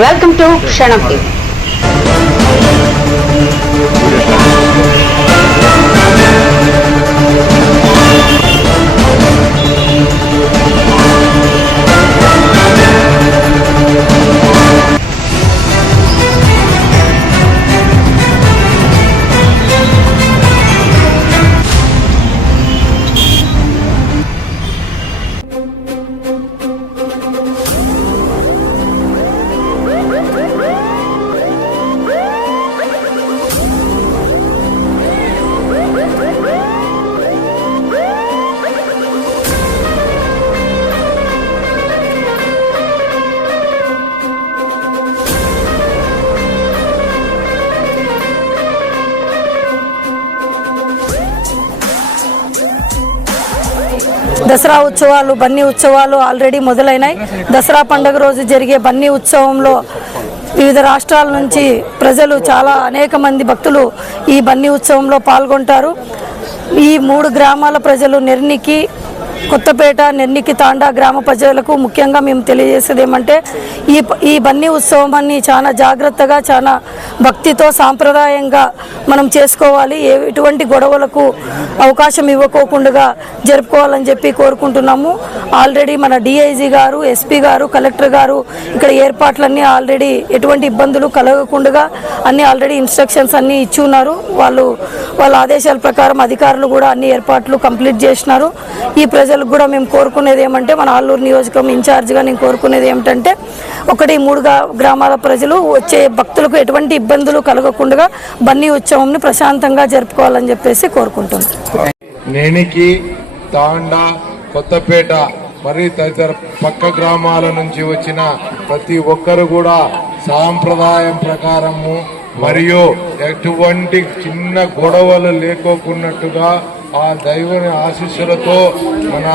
Welcome to క్షణం దసరా ఉత్సవాలు బన్నీ ఉత్సవాలు ఆల్రెడీ మొదలైనాయి. దసరా పండుగ రోజు జరిగే బన్నీ ఉత్సవంలో వివిధ రాష్ట్రాల నుంచి ప్రజలు చాలా అనేక మంది భక్తులు ఈ బన్నీ ఉత్సవంలో పాల్గొంటారు. ఈ మూడు గ్రామాల ప్రజలు నెర్నికి కొత్తపేట నెర్నికి తాండా గ్రామ ప్రజలకు ముఖ్యంగా మేము తెలియజేసేది ఏమంటే ఈ ఈ బన్నీ ఉత్సవాన్ని చాలా జాగ్రత్తగా చాలా భక్తితో సాంప్రదాయంగా మనం చేసుకోవాలి. ఏ ఎటువంటి గొడవలకు అవకాశం ఇవ్వకోకుండా జరుపుకోవాలని చెప్పి కోరుకుంటున్నాము. ఆల్రెడీ మన డిఐజీ గారు ఎస్పీ గారు కలెక్టర్ గారు ఇక్కడ ఏర్పాట్లన్నీ ఆల్రెడీ ఎటువంటి ఇబ్బందులు కలగకుండా అన్ని ఆల్రెడీ ఇన్స్ట్రక్షన్స్ అన్నీ ఇచ్చి ఉన్నారు వాళ్ళు వాళ్ళ ఆదేశాల ప్రకారం అధికారులు కూడా అన్ని ఏర్పాట్లు కంప్లీట్ చేసినారు. ఈ ప్రజలకు కూడా మేము కోరుకునేది ఏమంటే మన ఆల్లూరు నియోజకవర్గం ఇన్ఛార్జ్గా నేను కోరుకునేది ఏమిటంటే ఒకటి మూడు గ్రామాల ప్రజలు వచ్చే భక్తులకు ఎటువంటి ఇబ్బందులు కలగకుండా బన్నీ ఉత్సవంని ప్రశాంతంగా జరుపుకోవాలని చెప్పేసి కోరుకుంటున్నాను నేనికి తాండా కొత్తపేట మరి తదితర పక్క గ్రామాల నుంచి వచ్చిన ప్రతి ఒక్కరు కూడా సాంప్రదాయం ప్రకారము మరియు ఎటువంటి చిన్న గొడవలు లేకోకున్నట్టుగా ఆ దైవని ఆశీస్సులతో మన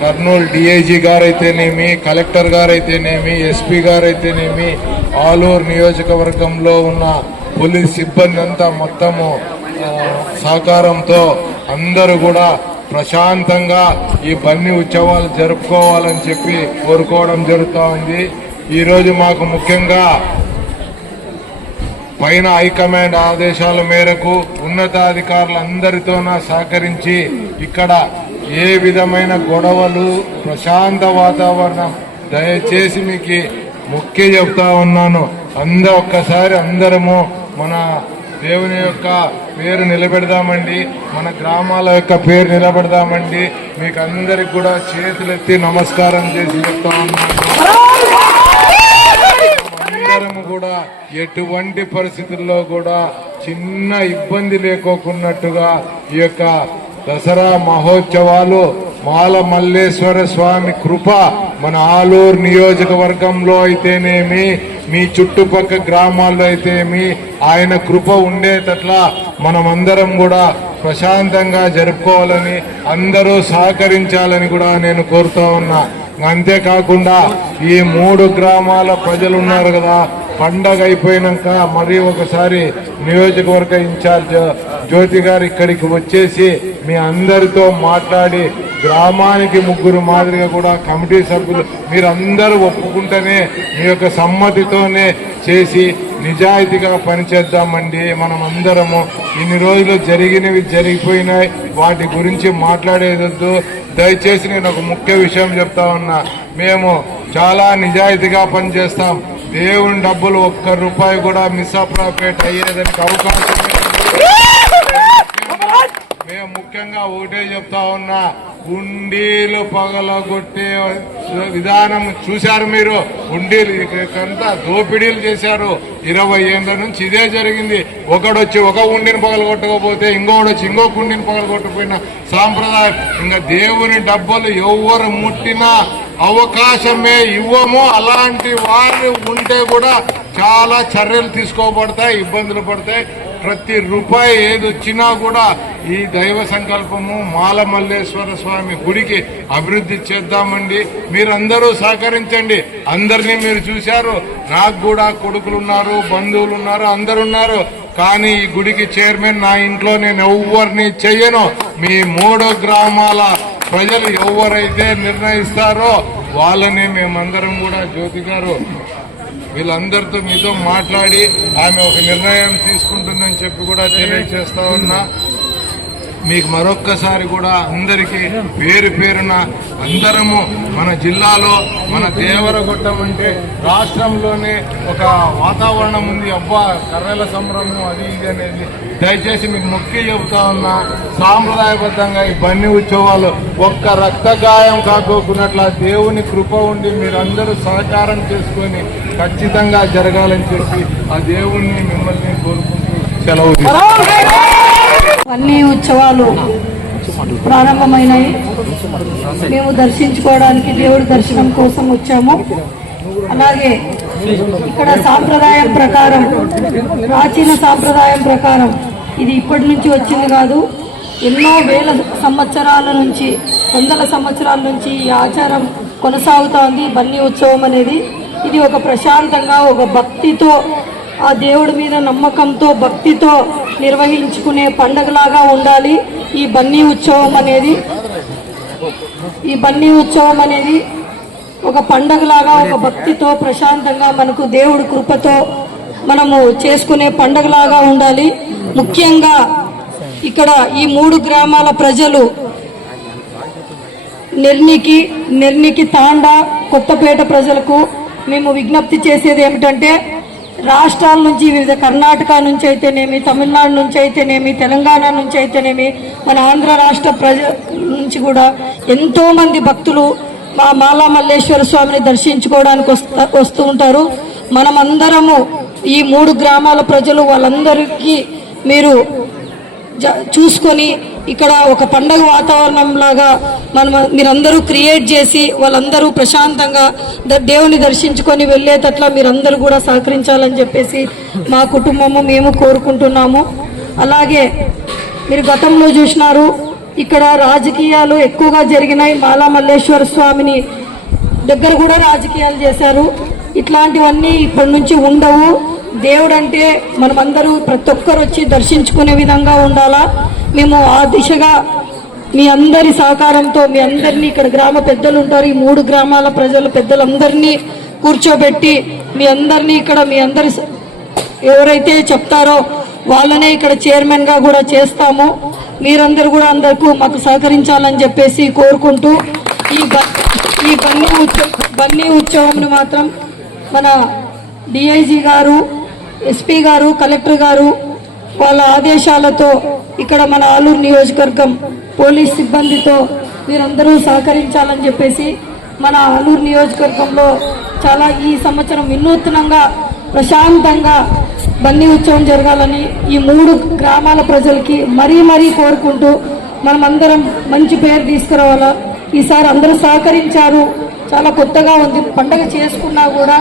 కర్నూలు డిఐజీ గారైతేనేమి కలెక్టర్ గారైతేనేమి ఎస్పీ గారైతేనేమి ఆలూరు నియోజకవర్గంలో ఉన్న పోలీస్ సిబ్బంది అంతా మొత్తము సహకారంతో అందరూ కూడా ప్రశాంతంగా ఈ బన్నీ ఉత్సవాలు జరుపుకోవాలని చెప్పి కోరుకోవడం జరుగుతూ ఉంది. ఈరోజు మాకు ముఖ్యంగా పైన హైకమాండ్ ఆదేశాల మేరకు ఉన్నతాధికారులందరితోన సహకరించి ఇక్కడ ఏ విధమైన గొడవలు ప్రశాంత వాతావరణం దయచేసి మీకు ముఖ్య చెప్తా ఉన్నాను. అంద ఒక్కసారి అందరము మన దేవుని యొక్క పేరు నిలబెడదామండి మన గ్రామాల యొక్క పేరు నిలబెడదామండి. మీకు అందరికి కూడా చేతులెత్తి నమస్కారం చేసి చెప్తా ఉన్నాను. అందరము కూడా ఎటువంటి పరిస్థితుల్లో కూడా చిన్న ఇబ్బంది లేకోకున్నట్టుగా ఈ యొక్క దసరా మహోత్సవాలు మాల మల్లేశ్వర స్వామి కృప మన ఆలూరు నియోజకవర్గంలో అయితేనేమి మీ చుట్టుపక్కల గ్రామాల్లో అయితేమి ఆయన కృప ఉండేటట్ల మనమందరం కూడా ప్రశాంతంగా జరుపుకోవాలని అందరూ సహకరించాలని కూడా నేను కోరుతా ఉన్నా. అంతేకాకుండా ఈ మూడు గ్రామాల ప్రజలు ఉన్నారు కదా. పండగ అయిపోయినాక మరీ ఒకసారి నియోజకవర్గ ఇన్ఛార్జ్ జ్యోతి గారు ఇక్కడికి వచ్చేసి మీ అందరితో మాట్లాడి గ్రామానికి ముగ్గురు మాదిరిగా కూడా కమిటీ సభ్యులు మీరందరూ ఒప్పుకుంటేనే మీ యొక్క సమ్మతితోనే చేసి నిజాయితీగా పనిచేద్దామండి మనం అందరము ఇన్ని రోజులు జరిగినవి జరిగిపోయినాయి. వాటి గురించి మాట్లాడేదొద్దు. దయచేసి నేను ఒక ముఖ్య విషయం చెప్తా ఉన్నా. మేము చాలా నిజాయితీగా పనిచేస్తాం. దేవుని డబ్బులు ఒక్క రూపాయి కూడా మిస్అప్రాపేట్ అయ్యేదానికి అవకాశం మేము ముఖ్యంగా ఒకటే చెప్తా ఉన్నా. ఉండీలు పగలగొట్టే విధానం చూశారు మీరు. ఉండీలు ఇక్కడంతా దోపిడీలు చేశారు. ఇరవై ఏళ్ళ నుంచి ఇదే జరిగింది. ఒకడొచ్చి ఒక ఉండిని పగలగొట్టకపోతే ఇంకోడొచ్చి ఇంకో కుండిని ఉండిని పగలగొట్టకపోయిన సాంప్రదాయం. ఇంకా దేవుని డబ్బులు ఎవరు ముట్టినా అవకాశమే ఇవ్వము. అలాంటి వారు ఉంటే కూడా చాలా చర్యలు తీసుకోబడతాయి ఇబ్బందులు పడతాయి. ప్రతి రూపాయి ఏది వచ్చినా కూడా ఈ దైవ సంకల్పము మాల మల్లేశ్వర స్వామి గుడికి అభివృద్ధి చేద్దామండి. మీరందరూ సహకరించండి. అందరినీ మీరు చూశారు. నాకు కూడా కొడుకులు ఉన్నారు బంధువులు ఉన్నారు అందరు ఉన్నారు కానీ ఈ గుడికి చైర్మన్ నా ఇంట్లో నేను ఎవరిని చెయ్యను. మీ మూడు గ్రామాల ప్రజలు ఎవరైతే నిర్ణయిస్తారో వాళ్ళని మేమందరం కూడా జ్యోతి గారు వీళ్ళందరితో మీతో మాట్లాడి ఆమె ఒక నిర్ణయం అని చెప్పి కూడా తెలియజేస్తా ఉన్నా. మీకు మరొక్కసారి కూడా అందరికీ పేరు పేరున అందరము మన జిల్లాలో మన దేవరగొట్టం అంటే రాష్ట్రంలోనే ఒక వాతావరణం ఉంది. అబ్బా కర్రెల సంబరము అది ఇది అనేది దయచేసి మీకు మొక్కి చెబుతా ఉన్నా. సాంప్రదాయబద్ధంగా ఈ బన్నీ ఉత్సవాలు ఒక్క రక్తగాయం కాకోకున్నట్ల దేవుని కృప ఉండి మీరందరూ సహకారం చేసుకొని ఖచ్చితంగా జరగాలని చెప్పి ఆ దేవుణ్ణి మిమ్మల్ని కోరుకుంటున్నాను సెలవు అన్ని ఉత్సవాలు ప్రారంభమైనాయి. మేము దర్శించుకోవడానికి దేవుడి దర్శనం కోసం వచ్చాము. అలాగే ఇక్కడ సాంప్రదాయం ప్రకారం ప్రాచీన సాంప్రదాయం ప్రకారం ఇది ఇప్పటి నుంచి వచ్చింది కాదు. ఎన్నో వేల సంవత్సరాల నుంచి వందల సంవత్సరాల నుంచి ఈ ఆచారం కొనసాగుతోంది బన్నీ ఉత్సవం అనేది. ఇది ఒక ప్రశాంతంగా ఒక భక్తితో ఆ దేవుడి మీద నమ్మకంతో భక్తితో నిర్వహించుకునే పండగలాగా ఉండాలి. ఈ బన్నీ ఉత్సవం అనేది. ఈ బన్నీ ఉత్సవం అనేది ఒక పండగలాగా ఒక భక్తితో ప్రశాంతంగా మనకు దేవుడి కృపతో మనము చేసుకునే పండగలాగా ఉండాలి. ముఖ్యంగా ఇక్కడ ఈ మూడు గ్రామాల ప్రజలు నిర్నికి నిర్నికి తాండా కొత్తపేట ప్రజలకు మేము విజ్ఞప్తి చేసేది ఏమిటంటే రాష్ట్రాల నుంచి వివిధ కర్ణాటక నుంచి అయితేనేమి తమిళనాడు నుంచి అయితేనేమి తెలంగాణ నుంచి అయితేనేమి మన ఆంధ్ర రాష్ట్ర ప్రజ నుంచి కూడా ఎంతోమంది భక్తులు మా మాలా మల్లేశ్వర స్వామిని దర్శించుకోవడానికి వస్తా వస్తూ ఉంటారు. మనమందరము ఈ మూడు గ్రామాల ప్రజలు వాళ్ళందరికీ మీరు జ- చూసుకొని ఇక్కడ ఒక పండగ వాతావరణం లాగా మనం మీరందరూ క్రియేట్ చేసి వాళ్ళందరూ ప్రశాంతంగా ద- దేవుని దర్శించుకొని వెళ్ళేటట్లా మీరందరూ కూడా సహకరించాలని చెప్పేసి మా కుటుంబము మేము కోరుకుంటున్నాము. అలాగే మీరు గతంలో చూసినారు ఇక్కడ రాజకీయాలు ఎక్కువగా జరిగినాయి. మాలా మల్లేశ్వర స్వామిని దగ్గర కూడా రాజకీయాలు చేశారు. ఇట్లాంటివన్నీ ఇప్పటి నుంచి ఉండవు. దేవుడు అంటే మనమందరూ ప్రతి ఒక్కరు వచ్చి దర్శించుకునే విధంగా ఉండాలా? మేము ఆ దిశగా మీ అందరి సహకారంతో మీ అందరినీ ఇక్కడ గ్రామ పెద్దలు ఉంటారు ఈ మూడు గ్రామాల ప్రజలు పెద్దలందరినీ కూర్చోబెట్టి మీ అందరినీ ఇక్కడ మీ అందరి ఎవరైతే చెప్తారో వాళ్ళనే ఇక్కడ చైర్మన్గా కూడా చేస్తాము. మీరందరూ కూడా అందరికీ మాకు సహకరించాలని చెప్పేసి కోరుకుంటూ ఈ బ- ఈ బన్నీ ఉత్సవ బన్నీ ఉత్సవంను మాత్రం మన డిఐజీ గారు ఎస్పీ గారు కలెక్టర్ గారు వాళ్ళ ఆదేశాలతో ఇక్కడ మన ఆలూరు నియోజకవర్గం పోలీస్ సిబ్బందితో మీరందరూ సహకరించాలని చెప్పేసి మన ఆలూరు నియోజకవర్గంలో చాలా ఈ సంవత్సరం వినూత్నంగా ప్రశాంతంగా బన్నీ ఉత్సవం జరగాలని ఈ మూడు గ్రామాల ప్రజలకి మరీ మరీ కోరుకుంటూ మనమందరం మంచి పేరు తీసుకురావాలా. ఈసారి అందరూ సహకరించారు. చాలా కొత్తగా ఉంది. పండగ చేసుకున్నా కూడా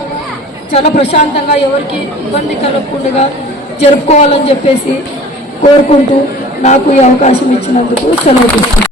చాలా ప్రశాంతంగా ఎవరికి ఇబ్బంది కలగకుండా జరుపుకోవాలని చెప్పేసి కోరుకుంటూ నాకు ఈ అవకాశం ఇచ్చినందుకు సెలవు